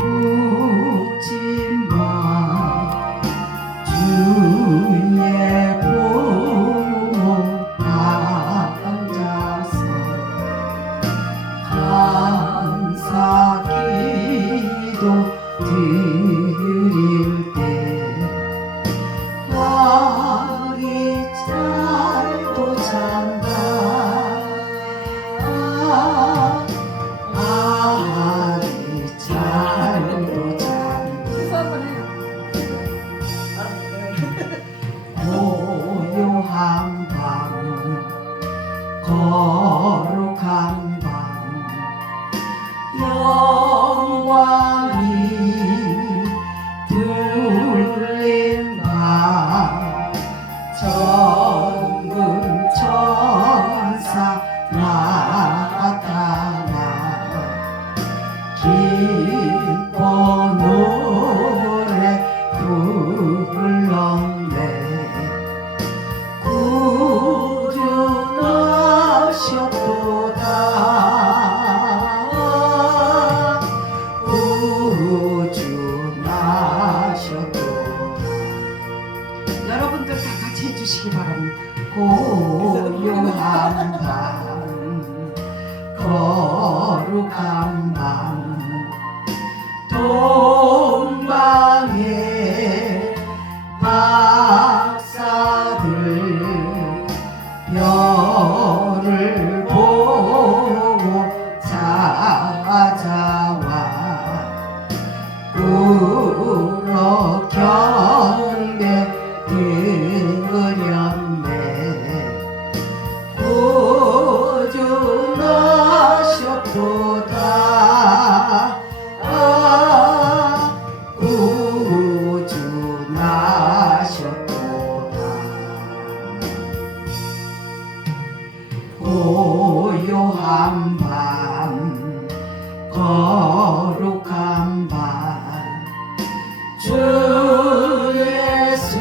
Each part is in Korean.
Ooh. 방 거룩한 밤 영광이 들린 밤 전금 천사 나타나. 기 해주시기 바랍니다. 고요한 밤, 거룩한 밤, 고요한 밤 거룩한 밤주 예수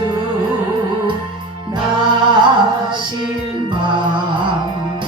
나신 밤그